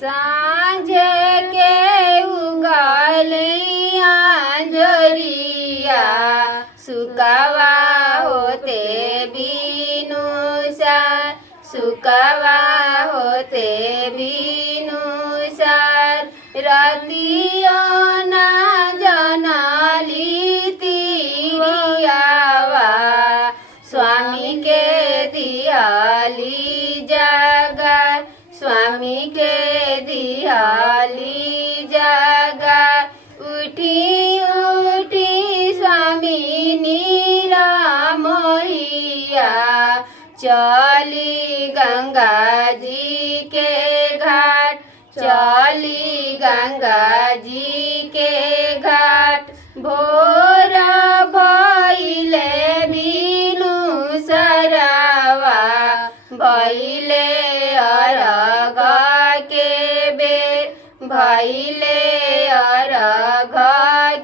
सांझ के उगलिया जोरिया सुकवा होते बीनु सार सुकवा होते बीनु सार रतिया ना जनाली तिरियावा स्वामी के दियाली जगा स्वामी के दियाली जगा उठी उठी स्वामी नीरा मोहिया चली गंगा जी के घाट चली गंगा जी के घाट भोर भइले बीनु सरवा भइले अरघ के बेर भइले अरघ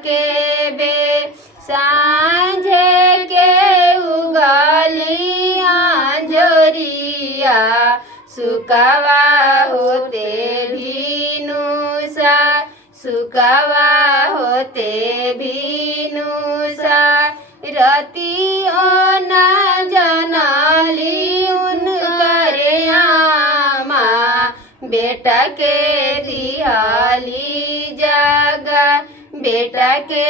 के बेर सांझ के उगलिया जोरिया सुकवा होते बीनु सार सुकवा होते बीनु सार रतिया ना जनाली उनकर आमा बेटा के दियाली जगा बेटा के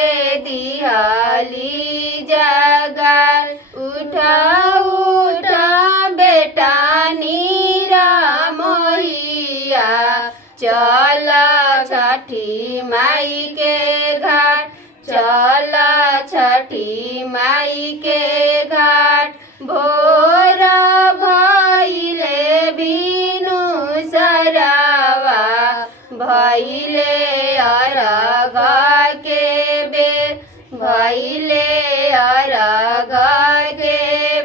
दियाली जगा उठा उठा बेटा नीरा मोहिया चल छठी माई के घाट चल छठी माई के घाट भोर भइले बीनु सरवा भइले अरघ के बेर भइले अरघ के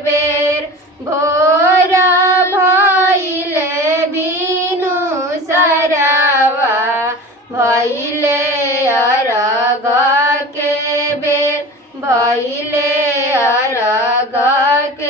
बेर भोर भइले बीनु सरवा भइले अरघ के बेर भइले अरघ के